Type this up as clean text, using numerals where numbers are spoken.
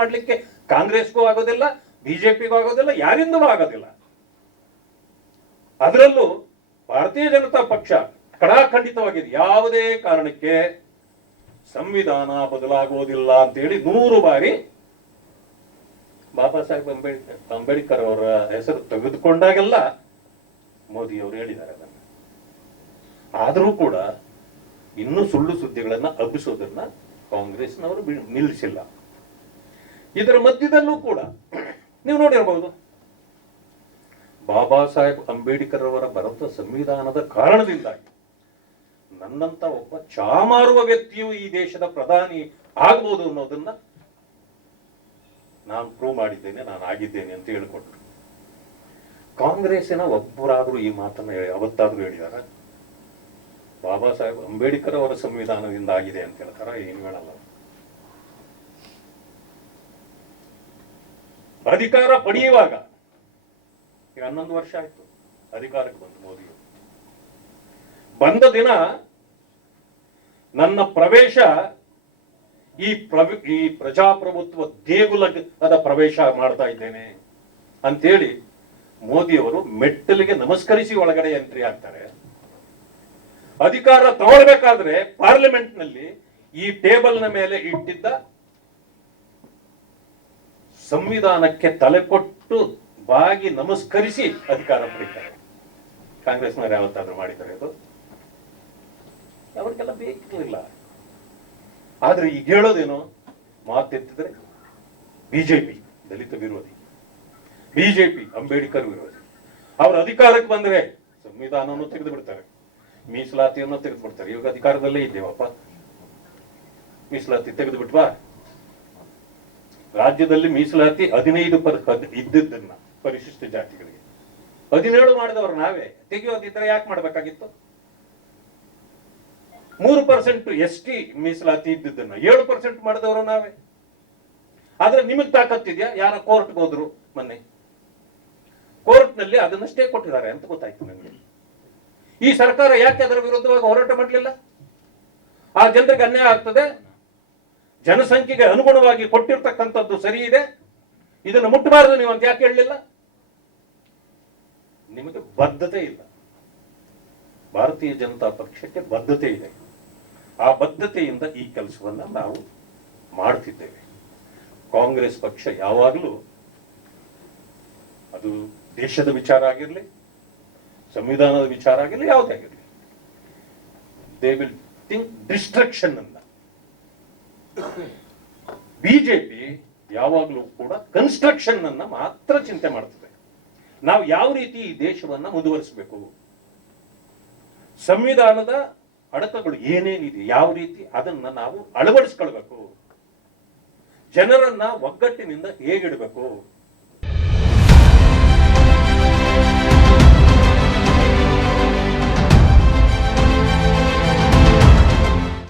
ಮಾಡ್ಲಿಕ್ಕೆ ಕಾಂಗ್ರೆಸ್ಗೂ ಆಗೋದಿಲ್ಲ, ಬಿಜೆಪಿಗೂ ಆಗೋದಿಲ್ಲ, ಯಾರಿಂದಲೂ ಆಗೋದಿಲ್ಲ. ಅದರಲ್ಲೂ ಭಾರತೀಯ ಜನತಾ ಪಕ್ಷ ಕಡಾಖಂಡಿತವಾಗಿದೆ. ಯಾವುದೇ ಕಾರಣಕ್ಕೆ ಸಂವಿಧಾನ ಬದಲಾಗುವುದಿಲ್ಲ ಅಂತೇಳಿ 100 ಬಾರಿ ಬಾಬಾ ಸಾಹೇಬ್ ಅಂಬೇಡ್ಕರ್ ಅವರ ಹೆಸರು ತೆಗೆದುಕೊಂಡಾಗೆಲ್ಲ ಮೋದಿ ಅವರು ಹೇಳಿದ್ದಾರೆ ಅದನ್ನು. ಆದರೂ ಕೂಡ ಇನ್ನೂ ಸುಳ್ಳು ಸುದ್ದಿಗಳನ್ನ ಹಬ್ಬಿಸೋದನ್ನ ಕಾಂಗ್ರೆಸ್ನವರು ನಿಲ್ಲಿಸಿಲ್ಲ. ಇದರ ಮಧ್ಯದಲ್ಲೂ ಕೂಡ ನೀವು ನೋಡಿರಬಹುದು, ಬಾಬಾ ಸಾಹೇಬ್ ಅಂಬೇಡ್ಕರ್ ಅವರ ಬರೆದ ಸಂವಿಧಾನದ ಕಾರಣದಿಂದಾಗಿ ನನ್ನಂತ ಒಬ್ಬ ಚಾಮಾರುವ ವ್ಯಕ್ತಿಯು ಈ ದೇಶದ ಪ್ರಧಾನಿ ಆಗಬಹುದು ಅನ್ನೋದನ್ನ ನಾನು ಪ್ರೂವ್ ಮಾಡಿದ್ದೇನೆ, ನಾನು ಆಗಿದ್ದೇನೆ ಅಂತ ಹೇಳಿಕೊಟ್ರು. ಕಾಂಗ್ರೆಸ್ಸಿನ ಒಬ್ಬರಾದ್ರೂ ಈ ಮಾತನ್ನ ಯಾವತ್ತಾದ್ರೂ ಹೇಳಿದಾರ? ಬಾಬಾ ಸಾಹೇಬ್ ಅಂಬೇಡ್ಕರ್ ಅವರ ಸಂವಿಧಾನದಿಂದ ಆಗಿದೆ ಅಂತ ಹೇಳ್ತಾರ? ಏನು ಹೇಳಲ್ಲ. ಅಧಿಕಾರ ಪಡೆಯುವಾಗ 11 ವರ್ಷ ಆಯ್ತು ಅಧಿಕಾರಕ್ಕೆ ಬಂದು ಮೋದಿ ಬಂದ ದಿನ ನನ್ನ ಪ್ರವೇಶ ಈ ಪ್ರಜಾಪ್ರಭುತ್ವ ದೇಗುಲದ ಪ್ರವೇಶ ಮಾಡ್ತಾ ಇದ್ದೇನೆ ಅಂತೇಳಿ ಮೋದಿಯವರು ಮೆಟ್ಟಲಿಗೆ ನಮಸ್ಕರಿಸಿ ಒಳಗಡೆ ಎಂಟ್ರಿ ಆಗ್ತಾರೆ. ಅಧಿಕಾರ ತಗೊಳ್ಬೇಕಾದ್ರೆ ಪಾರ್ಲಿಮೆಂಟ್ ನಲ್ಲಿ ಈ ಟೇಬಲ್ನ ಮೇಲೆ ಇಟ್ಟಿದ್ದ ಸಂವಿಧಾನಕ್ಕೆ ತಲೆ ಕೊಟ್ಟು ಬಾಗಿ ನಮಸ್ಕರಿಸಿ ಅಧಿಕಾರ ಪಡೀತಾರೆ. ಕಾಂಗ್ರೆಸ್ನವರು ಯಾವತ್ತಾದ್ರೂ ಮಾಡಿದ್ದಾರೆ ಅದು? ಅವ್ರಿಗೆಲ್ಲ ಬೇಕಿರಲಿಲ್ಲ. ಆದ್ರೆ ಈಗ ಹೇಳೋದೇನು, ಮಾತೆತ್ತಿದ್ರೆ ಬಿಜೆಪಿ ದಲಿತ ವಿರೋಧಿ, ಬಿಜೆಪಿ ಅಂಬೇಡ್ಕರ್ ವಿರೋಧಿ. ಅವ್ರ ಅಧಿಕಾರಕ್ಕೆ ಬಂದ್ರೆ ಸಂವಿಧಾನವನ್ನು ತೆಗೆದು ಬಿಡ್ತಾರೆ, ಮೀಸಲಾತಿಯನ್ನು ತೆಗೆದು ಬಿಡ್ತಾರೆ. ಇವಾಗ ಅಧಿಕಾರದಲ್ಲೇ ಇದ್ದೇವಪ್ಪ, ಮೀಸಲಾತಿ ತೆಗೆದು ಬಿಟ್ವಾ? ರಾಜ್ಯದಲ್ಲಿ ಮೀಸಲಾತಿ 15% ಇದ್ದದ್ದನ್ನ ಪರಿಶಿಷ್ಟ ಜಾತಿಗಳಿಗೆ 17 ಮಾಡಿದವರು ನಾವೇ. ತೆಗೆಯೋದಿದ್ರೆ ಯಾಕೆ ಮಾಡ್ಬೇಕಾಗಿತ್ತು? 3% ST ಮೀಸಲಾತಿ ಇದ್ದದ್ದನ್ನ 7% ಮಾಡಿದವರು ನಾವೇ. ಆದ್ರೆ ನಿಮಗ್ ತಾಕತ್ತಿದ್ಯಾ? ಯಾರ ಕೋರ್ಟ್ಗೆ ಹೋದ್ರು ಮೊನ್ನೆ, ಕೋರ್ಟ್ ನಲ್ಲಿ ಅದನ್ನ ಸ್ಟೇ ಕೊಟ್ಟಿದ್ದಾರೆ ಅಂತ ಗೊತ್ತಾಯ್ತು ನನಗೆ. ಈ ಸರ್ಕಾರ ಯಾಕೆ ಅದರ ವಿರುದ್ಧವಾಗಿ ಹೋರಾಟ ಮಾಡಲಿಲ್ಲ? ಆ ಜನರಿಗೆ ಅನ್ಯಾಯ ಆಗ್ತದೆ, ಜನಸಂಖ್ಯೆಗೆ ಅನುಗುಣವಾಗಿ ಕೊಟ್ಟಿರ್ತಕ್ಕಂಥದ್ದು ಸರಿ ಇದೆ, ಇದನ್ನು ಮುಟ್ಟಬಾರದು ನೀವು ಅಂತ ಯಾಕೆ ಹೇಳಲಿಲ್ಲ? ನಿಮಗೆ ಬದ್ಧತೆ ಇಲ್ಲ. ಭಾರತೀಯ ಜನತಾ ಪಕ್ಷಕ್ಕೆ ಬದ್ಧತೆ ಇದೆ. ಆ ಬದ್ಧತೆಯಿಂದ ಈ ಕೆಲಸವನ್ನ ನಾವು ಮಾಡ್ತಿದ್ದೇವೆ. ಕಾಂಗ್ರೆಸ್ ಪಕ್ಷ ಯಾವಾಗಲೂ, ಅದು ದೇಶದ ವಿಚಾರ ಆಗಿರಲಿ, ಸಂವಿಧಾನದ ವಿಚಾರ ಆಗಿರಲಿ, ಯಾವುದೇ ಆಗಿರಲಿ, ದೇ ವಿಲ್ ಥಿಂಕ್ ಡಿಸ್ಟ್ರಕ್ಷನ್ ಅನ್ನ. ಬಿಜೆಪಿ ಯಾವಾಗಲೂ ಕೂಡ ಕನ್ಸ್ಟ್ರಕ್ಷನ್ ಅನ್ನ ಮಾತ್ರ ಚಿಂತೆ ಮಾಡ್ತದೆ. ನಾವು ಯಾವ ರೀತಿ ಈ ದೇಶವನ್ನ ಮುಂದುವರಿಸಬೇಕು, ಸಂವಿಧಾನದ ಅಡಕಗಳು ಏನೇನಿದೆ, ಯಾವ ರೀತಿ ಅದನ್ನ ನಾವು ಅಳವಡಿಸ್ಕೊಳ್ಬೇಕು, ಜನರನ್ನ ಒಗ್ಗಟ್ಟಿನಿಂದ ಹೇಗಿಡಬೇಕು,